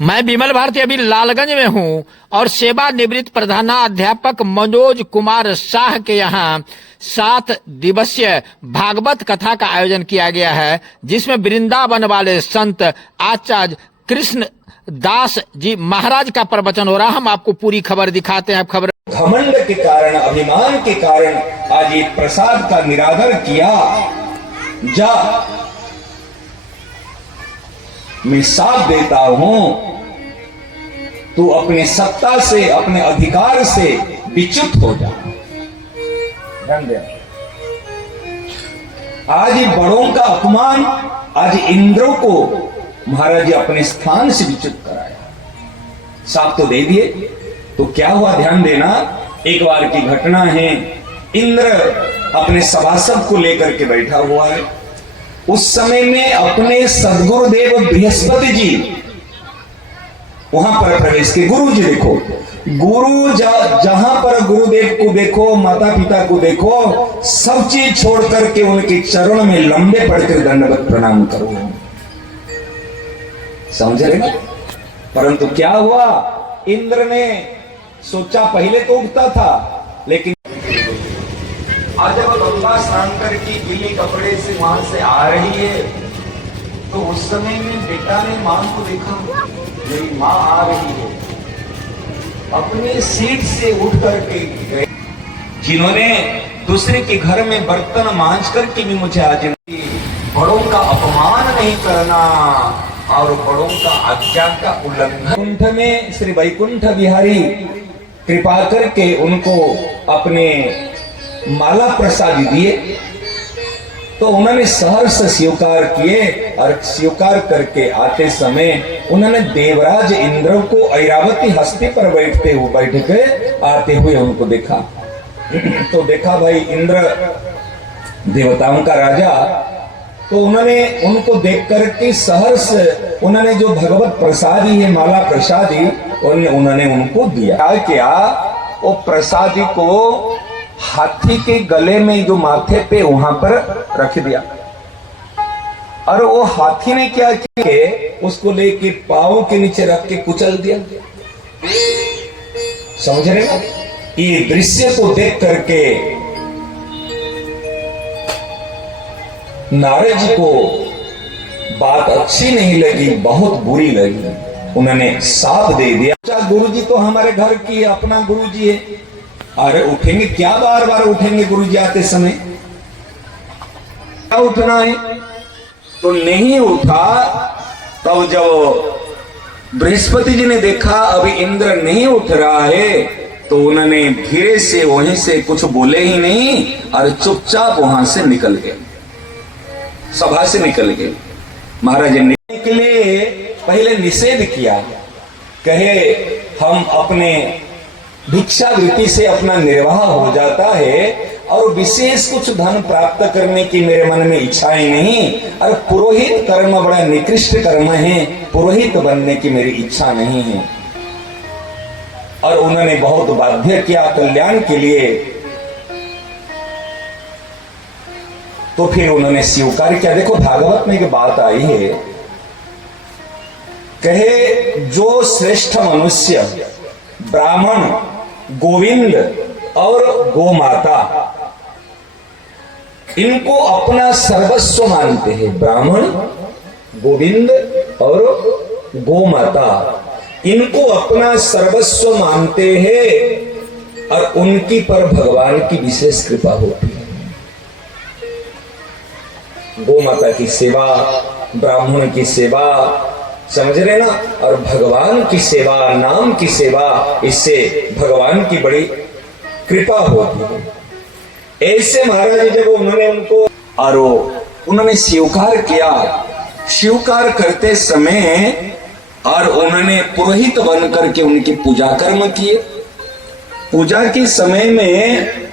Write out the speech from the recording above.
मैं विमल भारती अभी लालगंज में हूँ और सेवानिवृत्त प्रधानाध्यापक मनोज कुमार शाह के यहाँ 7 दिवसीय भागवत कथा का आयोजन किया गया है, जिसमें वृंदावन वाले संत आचार्य कृष्ण दास जी महाराज का प्रवचन हो रहा। हम आपको पूरी खबर दिखाते हैं। आप खबर घमंड के कारण, अभिमान के कारण आज ये प्रसाद का निरादर किया। जा, मैं साथ देता हूं, तू अपने सत्ता से, अपने अधिकार से विच्युत हो जा। ध्यान दे, आज ये बड़ों का अपमान, आज इंद्र को महाराज जी अपने स्थान से विच्युत कराया। साथ तो दे दिए, तो क्या हुआ ध्यान देना। एक बार की घटना है, इंद्र अपने सभासद को लेकर के बैठा हुआ है। उस समय में अपने सदगुरुदेव बृहस्पति जी वहां पर प्रवेश के। गुरु जी देखो, गुरु जहां पर गुरुदेव को देखो, माता पिता को देखो, सब चीज छोड़ करके उनके चरण में लंबे पड़कर दंडवत प्रणाम करो। समझ रहे ना। परंतु क्या हुआ, इंद्र ने सोचा, पहले तो उठता था, लेकिन आज जब गंगा स्नान करके गीले कपड़े से वहां से आ रही है, तो उस समय में बेटा ने मां को देखा, मेरी मां आ रही है। अपनी सीट से उठ करके गए। जिन्होंने दूसरे के घर में बर्तन मांज करके भी मुझे आज बड़ों का अपमान नहीं करना और बड़ों का आज्ञा का उल्लंघन। कुंठ में श्री वैकुंठ बिहारी कृपा करके उनको अपने माला प्रसाद दिए, तो उन्होंने सहर्ष स्वीकार किए। और स्वीकार करके आते समय उन्होंने देवराज इंद्र को ऐरावती हस्ती पर बैठ के आते हुए उनको देखा। तो देखा भाई इंद्र देवताओं का राजा, तो उन्होंने उनको देख करके सहर्ष उन्होंने जो भगवत प्रसादी है, माला प्रसादी, उन्होंने उनको दिया। क्या वो प्रसादी को हाथी के गले में जो माथे पे वहां पर रख दिया, और वो हाथी ने क्या किया, उसको लेके पांव के नीचे रख के कुचल दिया। समझ रहे हो। ये दृश्य को देख करके नारद जी को बात अच्छी नहीं लगी, बहुत बुरी लगी। उन्होंने साथ दे दिया। गुरु जी तो हमारे घर की अपना गुरु जी है, अरे उठेंगे क्या, बार बार उठेंगे गुरु जी आते समय, क्या उठना है। तो नहीं उठा। तब जब बृहस्पति जी ने देखा अभी इंद्र नहीं उठ रहा है, तो उन्होंने धीरे से वहीं से कुछ बोले ही नहीं और चुपचाप वहां से निकल गए, सभा से निकल गए। महाराज ने के लिए पहले निषेध किया, कहे हम अपने भिक्षावृत्ति से अपना निर्वाह हो जाता है और विशेष कुछ धन प्राप्त करने की मेरे मन में इच्छाएं नहीं, और पुरोहित कर्म बड़ा निकृष्ट कर्म है, पुरोहित बनने की मेरी इच्छा नहीं है। और उन्होंने बहुत बाध्य किया कल्याण के लिए। तो फिर उन्होंने स्वीकार किया। देखो भागवत में एक बात आई है, कहे जो श्रेष्ठ मनुष्य ब्राह्मण, गोविंद और गोमाता, इनको अपना सर्वस्व मानते हैं, ब्राह्मण, गोविंद और गोमाता, इनको अपना सर्वस्व मानते हैं और उनकी पर भगवान की विशेष कृपा होती है। गोमाता की सेवा, ब्राह्मण की सेवा, समझ रहे ना, और भगवान की सेवा, नाम की सेवा, इससे भगवान की बड़ी कृपा होती है। ऐसे महाराज जब उन्होंने उनको और उन्होंने स्वीकार किया, स्वीकार करते समय और उन्होंने पुरोहित बन करके उनकी पूजा कर्म किए। पूजा के समय में